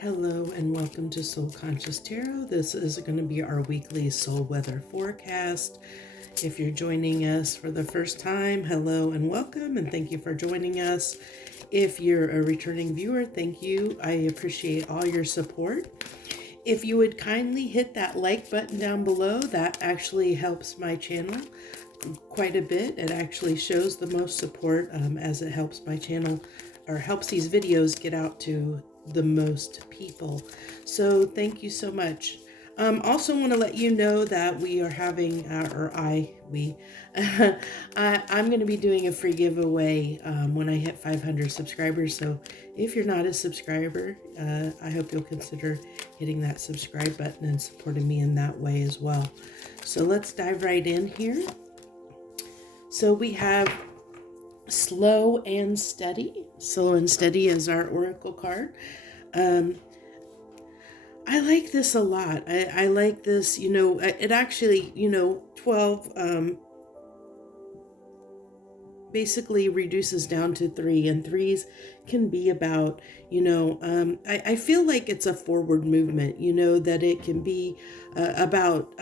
Hello and welcome to Soul Conscious Tarot. This is going to be our weekly soul weather forecast. If you're joining us for the first time, hello and welcome, and thank you for joining us. If you're a returning viewer, thank you. I appreciate all your support. If you would kindly hit that like button down below, that actually helps my channel quite a bit. It actually shows the most support as it helps my channel or helps these videos get out to the most people. So thank you so much. Also want to let you know that we are having, I'm going to be doing a free giveaway when I hit 500 subscribers. So if you're not a subscriber, I hope you'll consider hitting that subscribe button and supporting me in that way as well. So let's dive right in here. So we have Slow and Steady. Slow and Steady is our oracle card. I like this a lot. I like this, it actually, 12 basically reduces down to 3, and 3s can be about, I feel like it's a forward movement, that it can be about,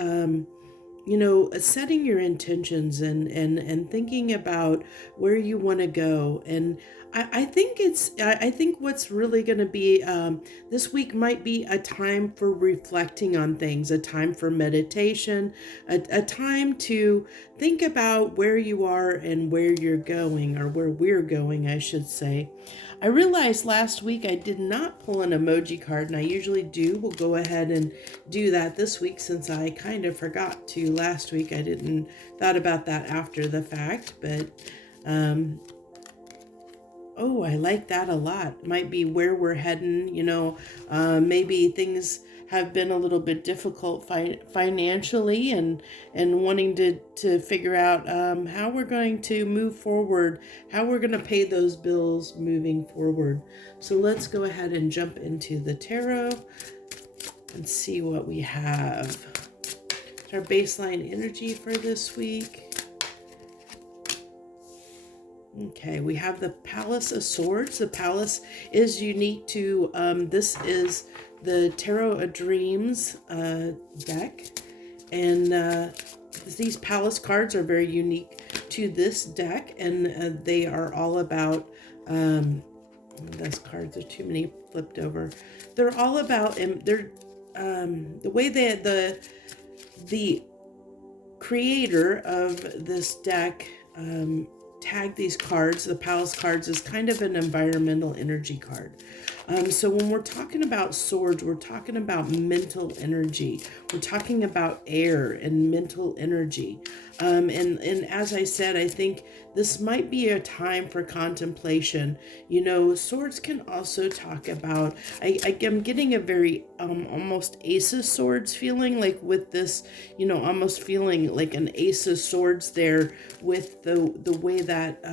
setting your intentions and thinking about where you want to go. And I think what's really going to be this week might be a time for reflecting on things, a time for meditation, a time to think about where you are and where you're going, or where we're going, I should say. I realized last week I did not pull an emoji card, and I usually do. We'll go ahead and do that this week since I kind of forgot to last week. I didn't thought about that after the fact, but oh, I like that a lot. Might be where we're heading, maybe things have been a little bit difficult financially, and wanting to figure out how we're going to move forward, how we're going to pay those bills moving forward. So let's go ahead and jump into the tarot and see what we have. Our baseline energy for this week. Okay, we have the Palace of Swords. The Palace is unique to, this is the Tarot of Dreams deck. And these Palace cards are very unique to this deck. And they are all about, those cards are too many flipped over. They're all about, they're, the way that the creator of this deck, tag these cards, the Palace cards, is kind of an environmental energy card. So when we're talking about swords, we're talking about mental energy. We're talking about air and mental energy. And as I said, I think this might be a time for contemplation. Swords can also talk about, I'm getting a very almost Ace of Swords feeling, like with this, almost feeling like an Ace of Swords there with the way that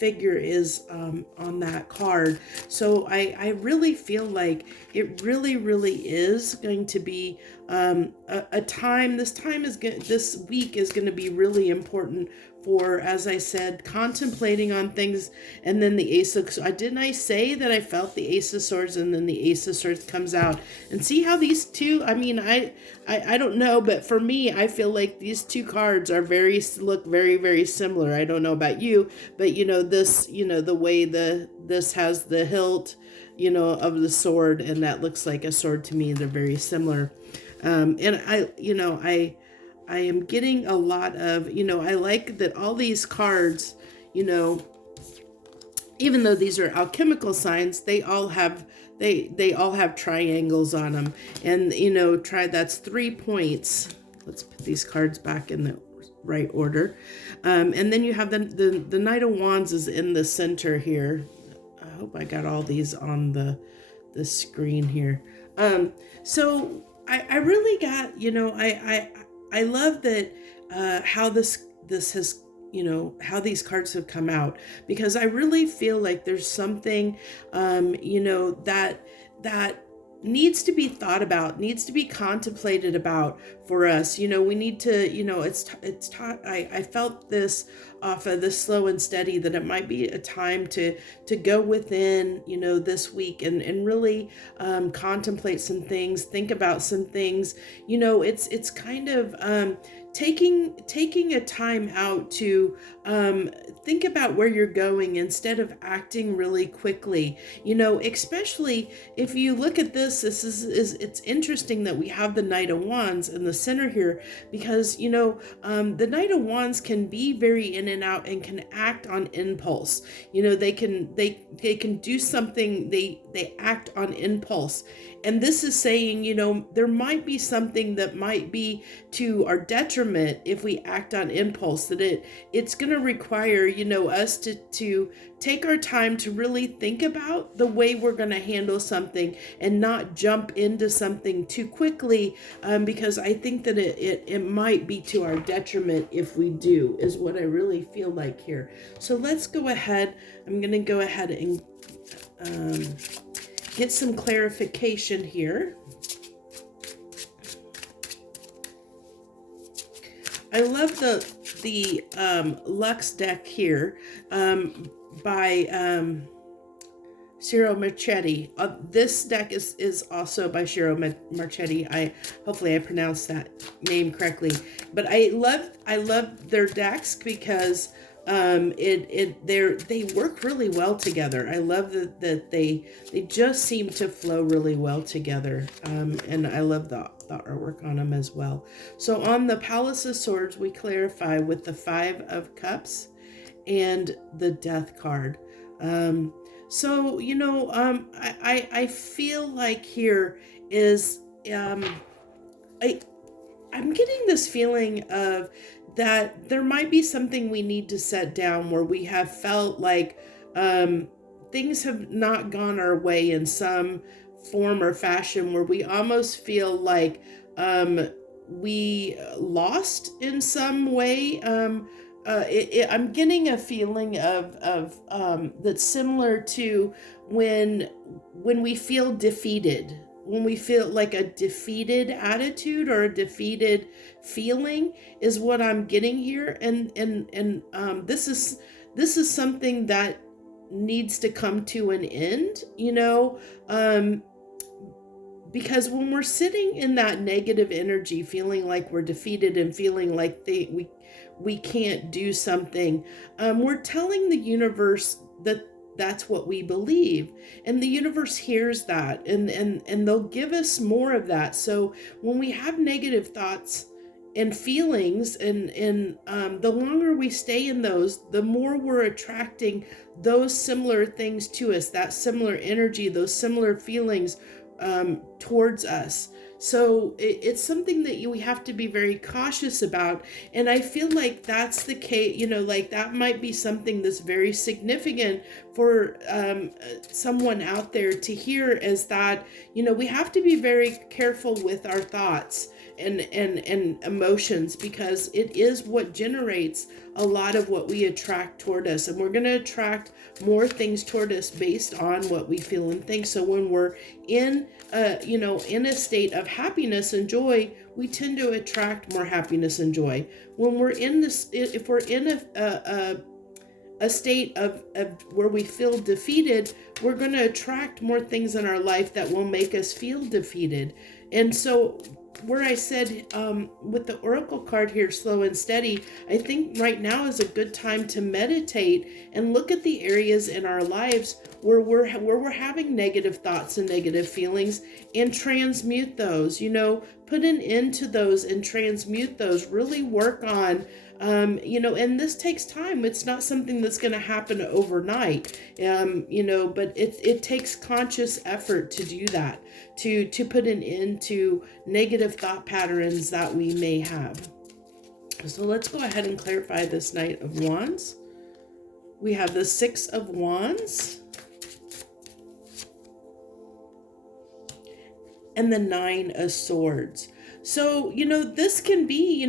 figure is on that card. So I really feel like it really is going to be a time. This week is going to be really important for, as I said, contemplating on things. And then the Ace of, didn't I say that I felt the Ace of Swords, and then the Ace of Swords comes out? And see how these two, I don't know, but for me, I feel like these two cards are look very similar. I don't know about you, but this, the way this has the hilt, of the sword, and that looks like a sword to me. They're very similar. And I am getting a lot of, I like that all these cards, even though these are alchemical signs, they all have triangles on them. And, that's 3 points. Let's put these cards back in the right order. And then you have the Knight of Wands is in the center here. I hope I got all these on the screen here. So I really got, I love that how this has, how these cards have come out, because I really feel like there's something, that needs to be thought about, needs to be contemplated about for us. We need to, it's taught. I felt this off of the slow and steady, that it might be a time to go within, this week, and really contemplate some things, think about some things. It's kind of taking a time out to think about where you're going instead of acting really quickly. Especially if you look at this is it's interesting that we have the Knight of Wands in the center here, because the Knight of Wands can be very in and out and can act on impulse. They can do something, they act on impulse. And this is saying, there might be something that might be to our detriment if we act on impulse, that it's going to require, us to take our time to really think about the way we're going to handle something and not jump into something too quickly, because I think that it might be to our detriment if we do, is what I really feel like here. So let's go ahead. I'm going to go ahead and get some clarification here. I love the Luxe deck here by Ciro Marchetti. This deck is also by Ciro Marchetti. Hopefully I pronounced that name correctly. But I love their decks because they work really well together. I love that they just seem to flow really well together. And I love the artwork on them as well. So on the Palace of Swords, we clarify with the 5 of Cups and the Death card. I feel like here is I'm getting this feeling of that there might be something we need to set down where we have felt like things have not gone our way in some form or fashion, where we almost feel like we lost in some way. I'm getting a feeling of that's similar to when we feel defeated, when we feel like a defeated attitude or a defeated feeling is what I'm getting here. And this is something that needs to come to an end, because when we're sitting in that negative energy, feeling like we're defeated and feeling like we can't do something, we're telling the universe that that's what we believe, and the universe hears that, and they'll give us more of that. So when we have negative thoughts and feelings, and the longer we stay in those, the more we're attracting those similar things to us, that similar energy, those similar feelings towards us. So it's something that we have to be very cautious about. And I feel like that's the case, like that might be something that's very significant for someone out there to hear, is that, we have to be very careful with our thoughts and emotions, because it is what generates a lot of what we attract toward us. And we're going to attract more things toward us based on what we feel and think. So when we're in a state of happiness and joy, we tend to attract more happiness and joy. When we're in this, if we're in a state of where we feel defeated, we're going to attract more things in our life that will make us feel defeated. And so where I said with the Oracle card here, slow and steady, I think right now is a good time to meditate and look at the areas in our lives where we're having negative thoughts and negative feelings, and transmute those, put an end to those and transmute those. Really work on and this takes time. It's not something that's going to happen overnight, but it takes conscious effort to do that, to put an end to negative thought patterns that we may have. So let's go ahead and clarify this Knight of Wands. We have the 6 of Wands and the 9 of Swords. So, this can be,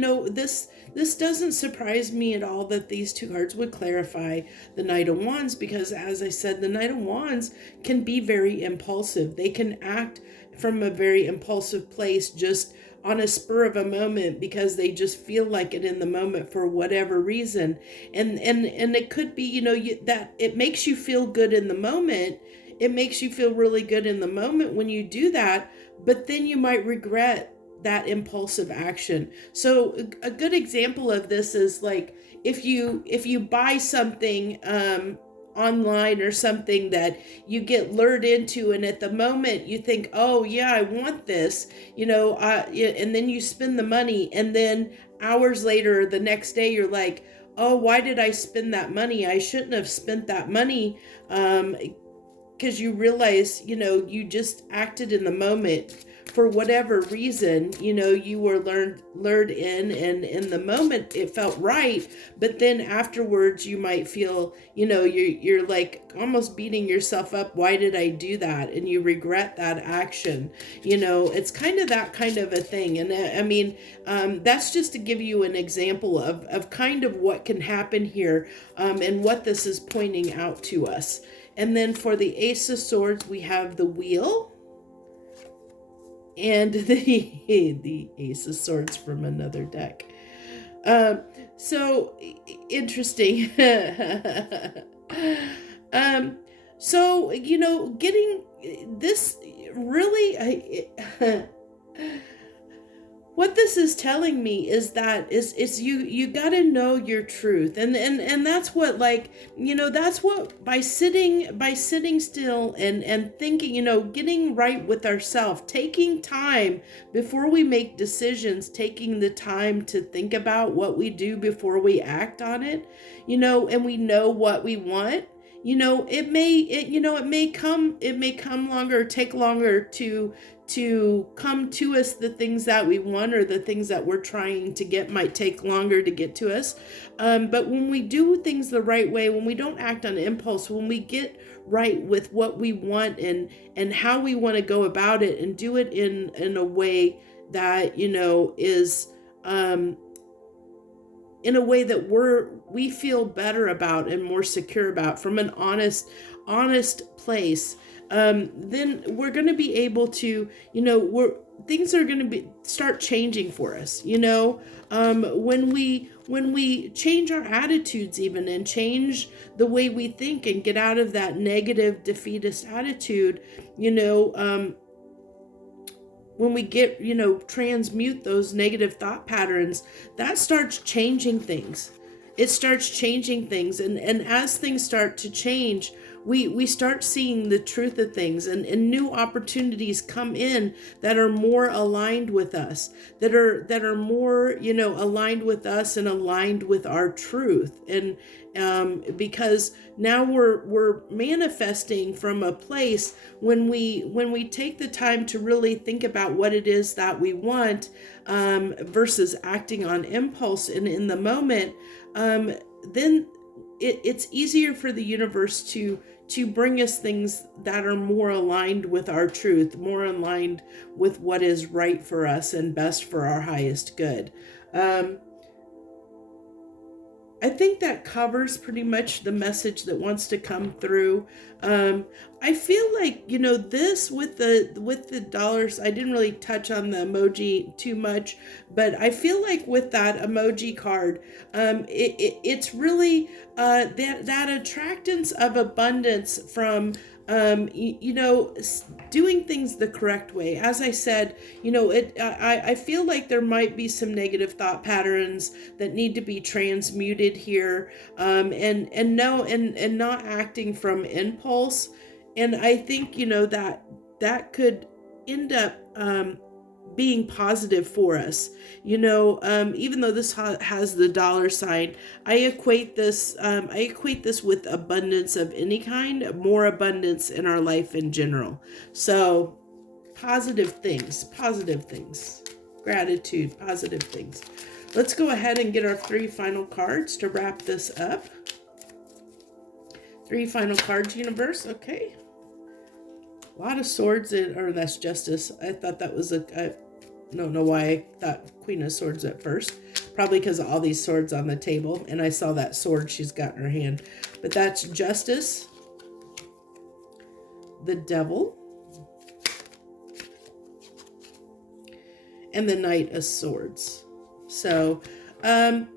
this doesn't surprise me at all that these two cards would clarify the Knight of Wands, because as I said, the Knight of Wands can be very impulsive. They can act from a very impulsive place, just on a spur of a moment because they just feel like it in the moment for whatever reason. And it could be, that it makes you feel good in the moment. It makes you feel really good in the moment when you do that, but then you might regret that impulsive action. So a good example of this is like if you buy something online or something that you get lured into, and at the moment you think, oh yeah, I want this, and then you spend the money, and then hours later, the next day, you're like, oh, why did I spend that money? I shouldn't have spent that money. Because you realize, you just acted in the moment for whatever reason. You were lured in, and in the moment it felt right, but then afterwards you might feel, you're like almost beating yourself up. Why did I do that? And you regret that action. It's kind of that kind of a thing. And I mean, that's just to give you an example of kind of what can happen here, and what this is pointing out to us. And then for the Ace of Swords, we have the Wheel and the Ace of Swords from another deck. So interesting. So, getting this really, what this is telling me is that is you got to know your truth, and that's what, like, that's what, by sitting still and thinking, getting right with ourselves, taking time before we make decisions, taking the time to think about what we do before we act on it, and we know what we want. It may come longer, take longer to come to us. The things that we want, or the things that we're trying to get, might take longer to get to us. But when we do things the right way, when we don't act on impulse, when we get right with what we want and how we want to go about it, and do it in a way that, is in a way that we feel better about and more secure about, from an honest place, then we're going to be able to, things are going to start changing for us. When we change our attitudes, even, and change the way we think, and get out of that negative defeatist attitude, when we get, transmute those negative thought patterns, that starts changing things. It starts changing things. And as things start to change, we start seeing the truth of things, and new opportunities come in that are more aligned with us, that are more, aligned with us and aligned with our truth. And because now we're manifesting from a place, when we take the time to really think about what it is that we want, versus acting on impulse and in the moment, then it's easier for the universe to bring us things that are more aligned with our truth, more aligned with what is right for us and best for our highest good. I think that covers pretty much the message that wants to come through. I feel like, this with the dollars, I didn't really touch on the emoji too much, but I feel like with that emoji card, it's really that attractance of abundance from, doing things the correct way. As I said, I feel like there might be some negative thought patterns that need to be transmuted here, and not acting from impulse. And I think, that could end up being positive for us. Even though this has the dollar sign, I equate this with abundance of any kind, more abundance in our life in general. So positive things, gratitude, positive things. Let's go ahead and get our 3 final cards to wrap this up. 3 final cards, universe. Okay. A lot of swords or that's justice. I thought that was I don't know why I thought Queen of Swords at first. Probably because of all these swords on the table, and I saw that sword she's got in her hand. But that's justice, the devil, and the Knight of Swords. So, um,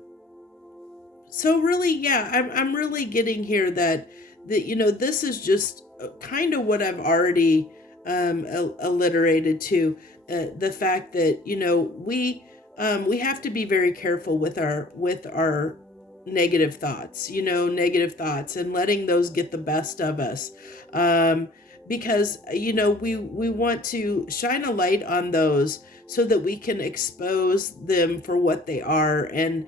so really, yeah, I'm really getting here that this is just kind of what I've already alliterated to, the fact that we have to be very careful with our negative thoughts, and letting those get the best of us, because we want to shine a light on those so that we can expose them for what they are, and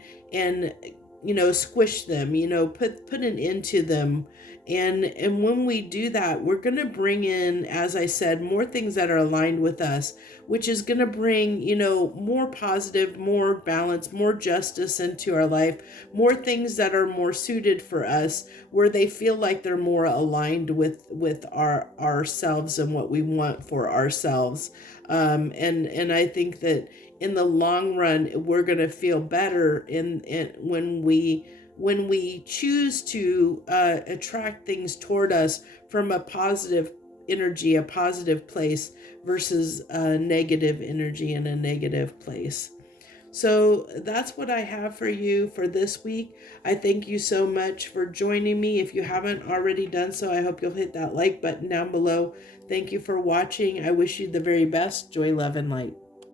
squish them, put an end to them. And when we do that, we're going to bring in, as I said, more things that are aligned with us, which is going to bring, more positive, more balance, more justice into our life, more things that are more suited for us, where they feel like they're more aligned with ourselves and what we want for ourselves. And I think that in the long run, we're going to feel better in when we choose to attract things toward us from a positive energy, a positive place, versus a negative energy in a negative place. So that's what I have for you for this week. I thank you so much for joining me. If you haven't already done so, I hope you'll hit that like button down below. Thank you for watching. I wish you the very best. Joy, love, and light.